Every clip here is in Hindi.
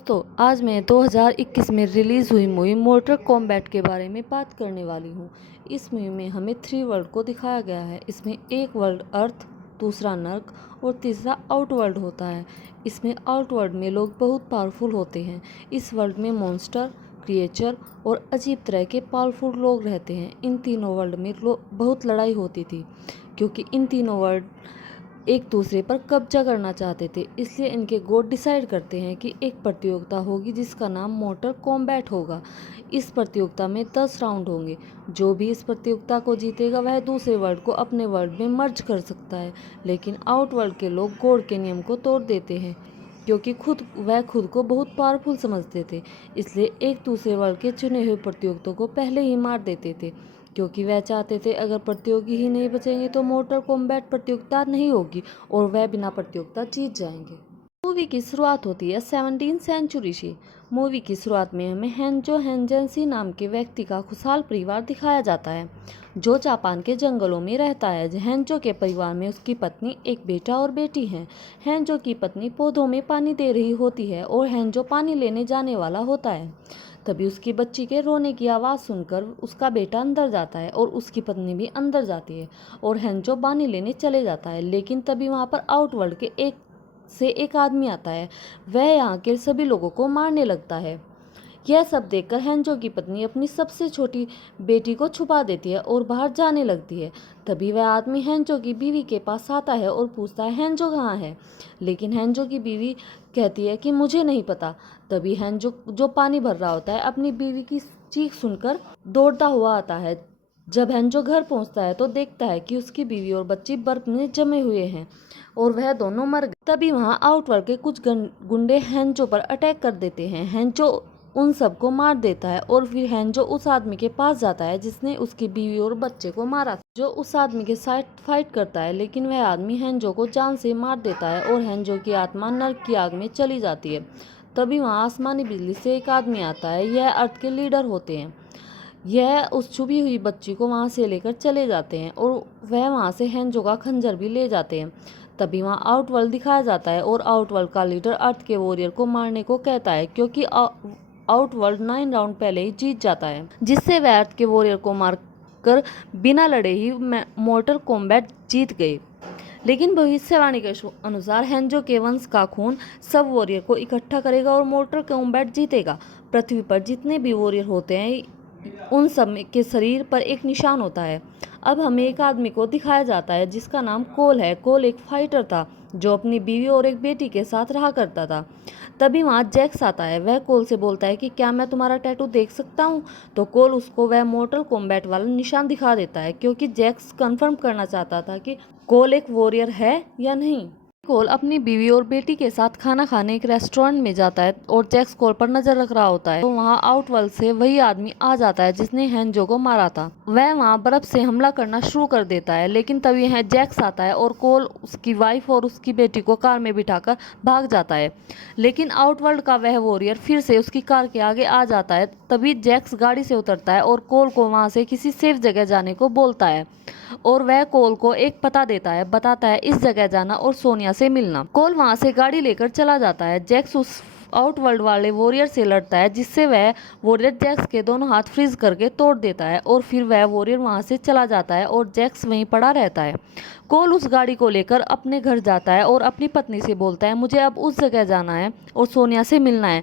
दोस्तों, आज मैं 2021 में रिलीज़ हुई मूवी मोर्टल कॉम्बैट के बारे में बात करने वाली हूँ। इस मूवी में हमें 3 वर्ल्ड को दिखाया गया है। इसमें एक वर्ल्ड अर्थ, दूसरा नर्क और तीसरा आउटवर्ल्ड होता है। इसमें आउटवर्ल्ड में लोग बहुत पावरफुल होते हैं। इस वर्ल्ड में मॉन्स्टर, क्रिएचर और अजीब तरह के पावरफुल लोग रहते हैं। इन तीनों वर्ल्ड में बहुत लड़ाई होती थी, क्योंकि इन तीनों वर्ल्ड एक दूसरे पर कब्जा करना चाहते थे। इसलिए इनके गॉड डिसाइड करते हैं कि एक प्रतियोगिता होगी जिसका नाम मोर्टल कॉम्बैट होगा। इस प्रतियोगिता में 10 राउंड होंगे। जो भी इस प्रतियोगिता को जीतेगा वह दूसरे वर्ल्ड को अपने वर्ल्ड में मर्ज कर सकता है। लेकिन आउट वर्ल्ड के लोग गॉड के नियम को तोड़ देते हैं, क्योंकि खुद को बहुत पावरफुल समझते थे। इसलिए एक दूसरे वर्ल्ड के चुने हुए प्रतियोगिता को पहले ही मार देते थे, क्योंकि वह चाहते थे अगर प्रतियोगी ही नहीं बचेंगे तो मोर्टल कॉम्बैट प्रतियोगिता नहीं होगी और वह बिना प्रतियोगिता जीत जाएंगे। मूवी की शुरुआत होती है 17वीं सेंचुरी से। मूवी की शुरुआत में हमें हेंजो हेंजेंसी नाम के व्यक्ति का खुशहाल परिवार दिखाया जाता है, जो जापान के जंगलों में रहता है। हेंजो के परिवार में उसकी पत्नी, एक बेटा और बेटी हैं। हेंजो की पत्नी पौधों में पानी दे रही होती है और हेंजो पानी लेने जाने वाला होता है। तभी उसकी बच्ची के रोने की आवाज़ सुनकर उसका बेटा अंदर जाता है और उसकी पत्नी भी अंदर जाती है और हेंजो पानी लेने चले जाता है। लेकिन तभी वहाँ पर आउटवर्ल्ड के एक आदमी आता है। वह यहाँ के सभी लोगों को मारने लगता है। यह सब देखकर हेंजो की पत्नी अपनी सबसे छोटी बेटी को छुपा देती है और बाहर जाने लगती है। तभी वह आदमी हेंजो की बीवी के पास आता है और पूछता है हेंजो कहाँ है। लेकिन हेंजो की बीवी कहती है कि मुझे नहीं पता। तभी हेंजो, जो पानी भर रहा होता है, अपनी बीवी की चीख सुनकर दौड़ता हुआ आता है। जब हेंजो घर पहुंचता है तो देखता है कि उसकी बीवी और बच्ची बर्फ में जमे हुए हैं और वह दोनों मर गए। तभी वहां आउटवर्ल्ड के कुछ गुंडे हेंजो पर अटैक कर देते हैं। हेंजो उन सबको मार देता है और फिर हेंजो उस आदमी के पास जाता है जिसने उसकी बीवी और बच्चे को मारा था, जो उस आदमी के साथ फाइट करता है। लेकिन वह आदमी हेंजो को जान से मार देता है और हेंजो की आत्मा नर्क की आग में चली जाती है। तभी वहाँ आसमानी बिजली से एक आदमी आता है। यह अर्थ के लीडर होते हैं। यह उस छुपी हुई बच्ची को वहाँ से लेकर चले जाते हैं और वह वहाँ से हेंजो का खंजर भी ले जाते हैं। तभी वहाँ आउटवर्ल्ड दिखाया जाता है और आउटवर्ल्ड का लीडर अर्थ के वॉरियर को मारने को कहता है, क्योंकि आउटवर्ल्ड 9 राउंड पहले ही जीत जाता है, जिससे वह अर्थ के वॉरियर को मारकर बिना लड़े ही मोर्टल कॉम्बैट जीत गए। लेकिन भविष्यवाणी के अनुसार हेंजो के वंश का खून सब वॉरियर को इकट्ठा करेगा और मोर्टल कॉम्बैट जीतेगा। पृथ्वी पर जितने भी वॉरियर होते हैं उन सब के शरीर पर एक निशान होता है। अब हमें एक आदमी को दिखाया जाता है जिसका नाम कोल है। कोल एक फाइटर था जो अपनी बीवी और एक बेटी के साथ रहा करता था। तभी वहाँ जैक्स आता है। वह कोल से बोलता है कि क्या मैं तुम्हारा टैटू देख सकता हूँ। तो कोल उसको वह मोर्टल कॉम्बैट वाला निशान दिखा देता है, क्योंकि जैक्स कंफर्म करना चाहता था कि कोल एक वॉरियर है या नहीं। कोल अपनी बीवी और बेटी के साथ खाना खाने एक रेस्टोरेंट में जाता है और जैक्स कोल पर नजर रख रहा होता है। तो वहाँ आउटवर्ल्ड से वही आदमी आ जाता है जिसने हेंजो को मारा था। वह वहाँ बर्फ से हमला करना शुरू कर देता है। लेकिन तभी यहाँ जैक्स आता है और कोल उसकी वाइफ और उसकी बेटी को कार में बिठाकर भाग जाता है। लेकिन आउटवर्ल्ड का वह वॉरियर फिर से उसकी कार के आगे आ जाता है। तभी जैक्स गाड़ी से उतरता है और कोल को वहाँ से किसी सेफ जगह जाने को बोलता है और वह कोल को एक पता देता है, बताता है इस जगह जाना और सोनिया से मिलना। कोल वहां से गाड़ी लेकर चला जाता है। जैक्स उस आउटवर्ल्ड वाले वॉरियर से लड़ता है, जिससे वह वॉरियर जैक्स के दोनों हाथ फ्रीज करके तोड़ देता है और फिर वह वॉरियर वहां से चला जाता है और जैक्स वहीं पड़ा रहता है। कोल उस गाड़ी को लेकर अपने घर जाता है और अपनी पत्नी से बोलता है मुझे अब उस जगह जाना है और सोनिया से मिलना है।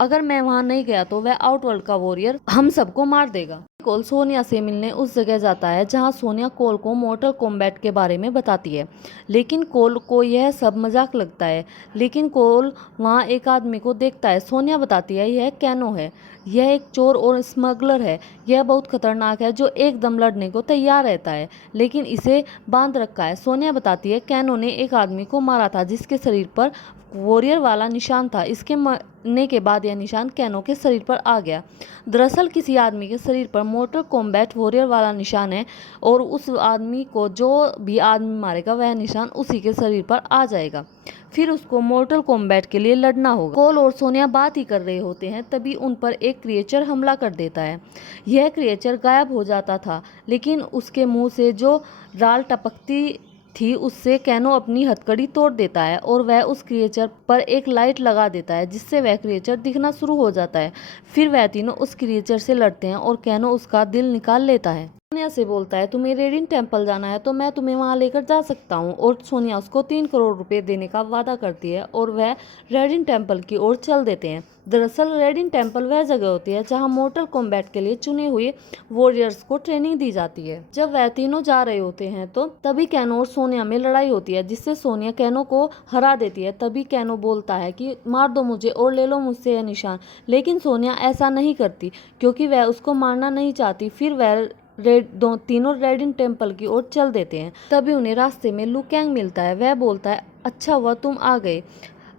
अगर मैं वहां नहीं गया तो वह आउटवर्ल्ड का वॉरियर हम सबको मार देगा। कोल सोनिया से मिलने उस जगह जाता है जहां सोनिया कोल को मोर्टल कॉम्बैट के बारे में बताती है। लेकिन कोल को यह सब मजाक लगता है। लेकिन कोल वहां एक आदमी को देखता है। सोनिया बताती है यह कैनो है। यह एक चोर और स्मगलर है। यह बहुत खतरनाक है, जो एकदम लड़ने को तैयार रहता है, लेकिन इसे बांध रखा है। सोनिया बताती है कैनो ने एक आदमी को मारा था जिसके शरीर पर वॉरियर वाला निशान था। इसके मरने के बाद यह निशान कैनो के शरीर पर आ गया। दरअसल किसी आदमी के शरीर पर मोर्टल कॉम्बैट वॉरियर वाला निशान है और उस आदमी को जो भी आदमी मारेगा वह निशान उसी के शरीर पर आ जाएगा। फिर उसको मोर्टल कॉम्बैट के लिए लड़ना होगा। कोल और सोनिया बात ही कर रहे होते हैं, तभी उन पर एक क्रिएचर हमला कर देता है। यह क्रिएचर गायब हो जाता था, लेकिन उसके मुंह से जो राल टपकती थी उससे कैनो अपनी हथकड़ी तोड़ देता है और वह उस क्रिएचर पर एक लाइट लगा देता है जिससे वह क्रिएचर दिखना शुरू हो जाता है। फिर वह तीनों उस क्रिएचर से लड़ते हैं और कैनो उसका दिल निकाल लेता है। सोनिया से बोलता है तुम्हें रेडिंट टेम्पल जाना है तो मैं तुम्हें वहां लेकर जा सकता हूं, और सोनिया उसको 3 करोड़ रुपए देने का वादा करती है और वह रेडिंट टेम्पल की ओर चल देते हैं। दरअसल रेडिंट टेम्पल वह जगह होती है जहां मोर्टल कॉम्बैट के लिए चुने हुए वॉरियर्स को ट्रेनिंग दी जाती है। जब वह तीनों जा रहे होते हैं तो तभी कैनो और सोनिया में लड़ाई होती है जिससे सोनिया कैनो को हरा देती है। तभी कैनो बोलता है कि मार दो मुझे और ले लो मुझसे यह निशान, लेकिन सोनिया ऐसा नहीं करती क्योंकि वह उसको मारना नहीं चाहती। फिर वह तीनों रेडिंट टेम्पल की ओर चल देते हैं। तभी उन्हें रास्ते में लू कैंग मिलता है। वह बोलता है अच्छा हुआ तुम आ गए,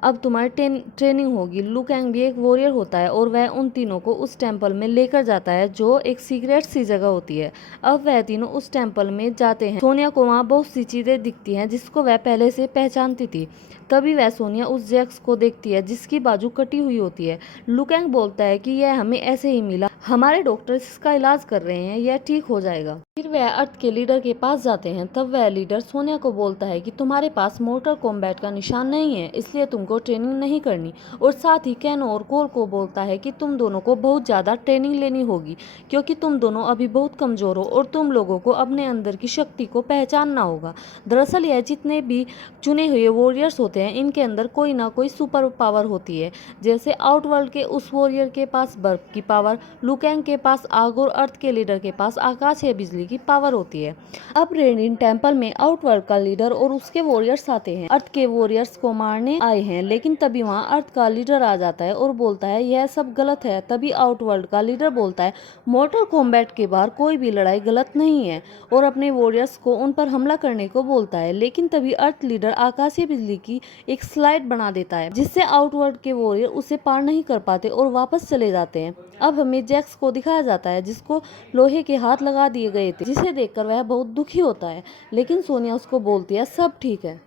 अब तुम्हारी ट्रेनिंग होगी। लू कैंग भी एक वॉरियर होता है और वह उन तीनों को उस टेम्पल में लेकर जाता है जो एक सीक्रेट सी जगह होती है। अब वह तीनों उस टेम्पल में जाते हैं। सोनिया को वहाँ बहुत सी चीजें दिखती हैं जिसको वह पहले से पहचानती थी। तभी वह सोनिया उस जैक्स को देखती है जिसकी बाजू कटी हुई होती है। लू कैंग बोलता है कि यह हमें ऐसे ही मिला, हमारे डॉक्टर इसका इलाज कर रहे हैं, यह ठीक हो जाएगा। फिर वह अर्थ के लीडर के पास जाते हैं। तब वह लीडर सोनिया को बोलता है कि तुम्हारे पास मोर्टल कॉम्बैट का निशान नहीं है इसलिए तुमको ट्रेनिंग नहीं करनी, और साथ ही कैनो और कोल को बोलता है कि तुम दोनों को बहुत ज़्यादा ट्रेनिंग लेनी होगी क्योंकि तुम दोनों अभी बहुत कमज़ोर हो और तुम लोगों को अपने अंदर की शक्ति को पहचानना होगा। दरअसल यह जितने भी चुने हुए वॉरियर्स होते हैं इनके अंदर कोई ना कोई सुपर पावर होती है। जैसे आउटवर्ल्ड के उस वॉरियर के पास बर्फ की पावर, लू कैंग के पास आग और अर्थ के लीडर के पास आकाश या बिजली की पावर होती है। अब रेडिंट टेम्पल में आउटवर्ल्ड का लीडर और उसके वॉरियर्स आते हैं। अर्थ के वॉरियर्स को मारने आए हैं, लेकिन तभी वहां अर्थ का लीडर आ जाता है और बोलता है यह सब गलत है। तभी आउटवर्ल्ड का लीडर बोलता है मोर्टल कॉम्बैट के बाहर कोई भी लड़ाई गलत नहीं है और अपने वॉरियर्स को उन पर हमला करने को बोलता है। लेकिन तभी अर्थ लीडर आकाशीय बिजली की एक स्लाइड बना देता है जिससे आउटवर्ल्ड के वॉरियर उसे पार नहीं कर पाते और वापस चले जाते हैं। अब हमें जैक्स को दिखाया जाता है जिसको लोहे के हाथ लगा दिए गए थे, जिसे देखकर वह बहुत दुखी होता है। लेकिन सोनिया उसको बोलती है सब ठीक है।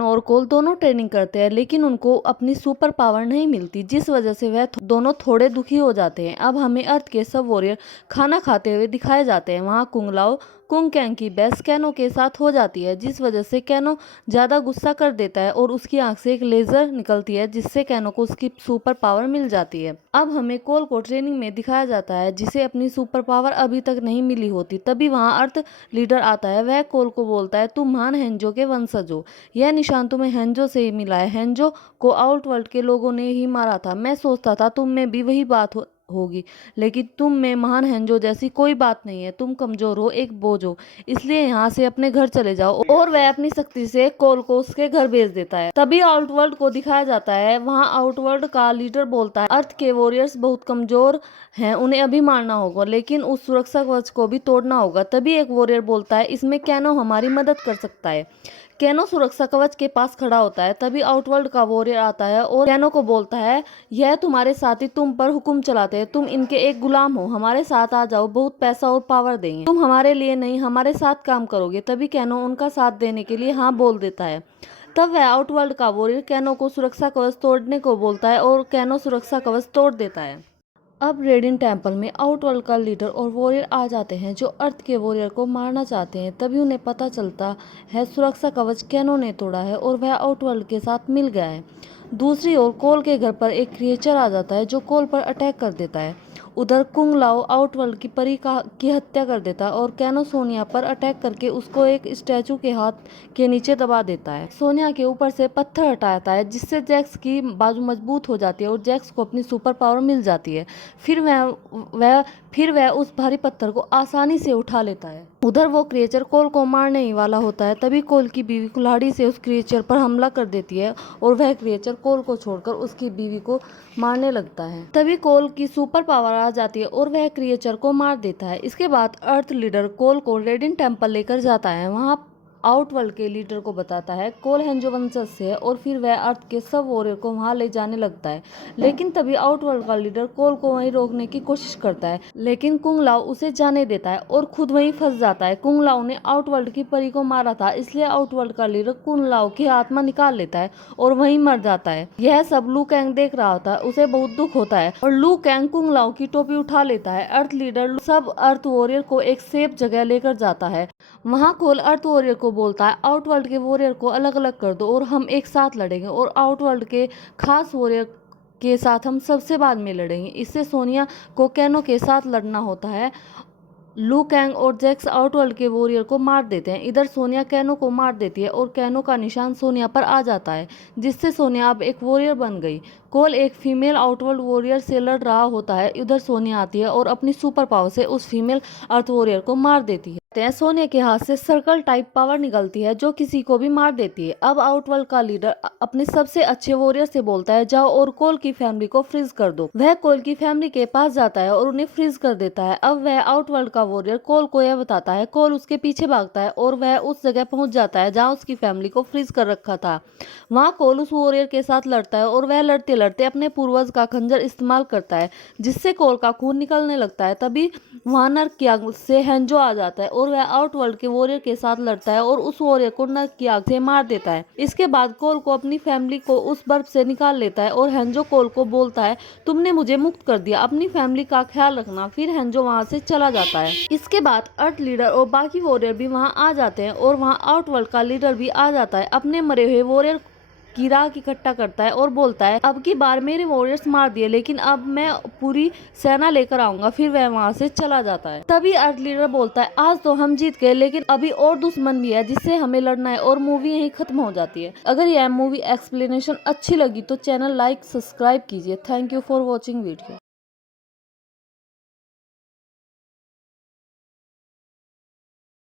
और कोल दोनों ट्रेनिंग करते हैं लेकिन उनको अपनी सुपर पावर नहीं मिलती जिस वजह से वह दोनों थोड़े दुखी हो जाते हैं। अब हमें अर्थ के सब वॉरियर खाना खाते हुए दिखाए जाते हैं। वहाँ कुंगलाओ कुंग कैंग की बहस कैनो के साथ हो जाती है जिस वजह से कैनो ज़्यादा गुस्सा कर देता है और उसकी आंख से एक लेज़र निकलती है जिससे कैनो को उसकी सुपर पावर मिल जाती है। अब हमें कोल को ट्रेनिंग में दिखाया जाता है जिसे अपनी सुपर पावर अभी तक नहीं मिली होती। तभी वहाँ अर्थ लीडर आता है। वह कोल को बोलता है तुम महान हेंजो के वंशज हो, यह निशान तुम्हें हेंजो से ही मिला है। हेंजो को आउटवर्ल्ड के लोगों ने ही मारा था। मैं सोचता था तुम में भी वही बात होगी, लेकिन तुम में महान हेंजो जैसी कोई बात नहीं है। तुम कमजोर हो, एक बोझ हो, इसलिए यहाँ से अपने घर चले जाओ। और वह अपनी शक्ति से कोल को उसके घर भेज देता है। तभी आउटवर्ल्ड को दिखाया जाता है। वहाँ आउटवर्ल्ड का लीडर बोलता है अर्थ के वॉरियर्स बहुत कमजोर हैं, उन्हें अभी मारना होगा लेकिन उस सुरक्षा कवच को भी तोड़ना होगा। तभी एक वॉरियर बोलता है इसमें कैनो हमारी मदद कर सकता है। कैनो सुरक्षा कवच के पास खड़ा होता है। तभी आउटवर्ल्ड का वॉरियर आता है और कैनो को बोलता है यह तुम्हारे साथी तुम पर हुक्म चलाते हैं, तुम इनके एक गुलाम हो, हमारे साथ आ जाओ, बहुत पैसा और पावर देंगे, तुम हमारे लिए नहीं हमारे साथ काम करोगे। तभी कैनो उनका साथ देने के लिए हाँ बोल देता है। तब वह आउटवर्ल्ड का वॉरियर कैनो को सुरक्षा कवच तोड़ने को बोलता है और कैनो सुरक्षा कवच तोड़ देता है। अब रेडिंट टेम्पल में आउटवर्ल्ड का लीडर और वॉरियर आ जाते हैं जो अर्थ के वॉरियर को मारना चाहते हैं। तभी उन्हें पता चलता है सुरक्षा कवच कैनो ने तोड़ा है और वह आउटवर्ल्ड के साथ मिल गया है। दूसरी ओर कोल के घर पर एक क्रिएचर आ जाता है जो कोल पर अटैक कर देता है। उधर कुंग लाओ आउटवर्ल्ड की परी की हत्या कर देता है और कैनो सोनिया पर अटैक करके उसको एक स्टैचू के हाथ के नीचे दबा देता है। सोनिया के ऊपर से पत्थर हटाता है जिससे जैक्स की बाजू मजबूत हो जाती है और जैक्स को अपनी सुपर पावर मिल जाती है। फिर वह उस भारी पत्थर को आसानी से उठा लेता है। उधर वो क्रिएचर कोल को मारने ही वाला होता है। तभी कोल की बीवी कुल्हाड़ी से उस क्रिएचर पर हमला कर देती है और वह क्रिएचर कोल को छोड़कर उसकी बीवी को मारने लगता है। तभी कोल की सुपर पावर आ जाती है और वह क्रिएचर को मार देता है। इसके बाद अर्थ लीडर कोल को रेडिंट टेम्पल लेकर जाता है। वहाँ आउटवर्ल्ड के लीडर को बताता है कोल हेंजो वंशज से है और फिर वह अर्थ के सब वॉरियर को वहां ले जाने लगता है। लेकिन तभी आउटवर्ल्ड का लीडर कोल को वहीं रोकने की कोशिश करता है, लेकिन कुंग लाओ उसे जाने देता है और खुद वहीं फंस जाता है। कुंग लाओ ने आउटवर्ल्ड की परी को मारा था, इसलिए आउटवर्ल्ड का लीडर कुंग लाओ की आत्मा निकाल लेता है और वहीं मर जाता है। यह सब लू कैंग देख रहा होता है, उसे बहुत दुख होता है और लू कैंग कुंग लाओ की टोपी उठा लेता है। अर्थ लीडर सब अर्थ वॉरियर को एक सेफ जगह लेकर जाता है। वहाँ कोल अर्थ वॉरियर को को बोलता है आउटवर्ल्ड के वॉरियर को अलग अलग कर दो और हम एक साथ लड़ेंगे, और आउटवर्ल्ड के खास वॉरियर के साथ हम सबसे बाद में लड़ेंगे। इससे सोनिया को कैनो के साथ लड़ना होता है। लू कैंग और जैक्स आउटवर्ल्ड के वॉरियर को मार देते हैं। इधर सोनिया कैनो को मार देती है और कैनो का निशान सोनिया पर आ जाता है, जिससे सोनिया अब एक वॉरियर बन गई। कोल एक फीमेल आउटवर्ल्ड वॉरियर से लड़ रहा होता है। उधर सोनिया आती है और अपनी सुपर पावर से उस फीमेल अर्थ वॉरियर को मार देती है। सोनिया के हाथ से सर्कल टाइप पावर निकलती है जो किसी को भी मार देती है। अब आउटवर्ल्ड का लीडर अपने सबसे अच्छे वॉरियर से बोलता है जाओ और कोल की फैमिली को फ्रीज कर दो। वह कोल की फैमिली के पास जाता है और उन्हें फ्रीज कर देता है। अब वह आउटवर्ल्ड का वॉरियर कोल को यह बताता है। कोल उसके पीछे भागता है और वह उस जगह पहुंच जाता है जहां उसकी फैमिली को फ्रीज कर रखा था। वहां कोल उस वॉरियर के साथ लड़ता है और वह लड़ते लड़ते अपने पूर्वज का खंजर इस्तेमाल करता है, जिससे कोल का खून निकलने लगता है। तभी वहां नर्क की आग से हेंजो आ जाता है और वह आउटवर्ल्ड के वॉरियर के साथ लड़ता है और उस वॉरियर को नर्क की आग से मार देता है। इसके बाद कोल को अपनी फैमिली को उस बर्फ से निकाल लेता है और हेंजो कोल को बोलता है तुमने मुझे मुक्त कर दिया, अपनी फैमिली का ख्याल रखना। फिर हेंजो वहां से चला जाता है। इसके बाद अर्थ लीडर और बाकी वॉरियर भी वहां आ जाते हैं और वहां आउटवर्ल्ड का लीडर भी आ जाता है। अपने मरे हुए वॉरियर की राख इकट्ठा करता है और बोलता है अब की बार मेरे वॉरियर्स मार दिए, लेकिन अब मैं पूरी सेना लेकर आऊंगा। फिर वह वहां से चला जाता है। तभी अर्थ लीडर बोलता है आज तो हम जीत गए, लेकिन अभी और दुश्मन भी है जिससे हमें लड़ना है, और मूवी यहीं खत्म हो जाती है। अगर यह मूवी एक्सप्लेनेशन अच्छी लगी तो चैनल लाइक सब्सक्राइब कीजिए। Thank you for watching video.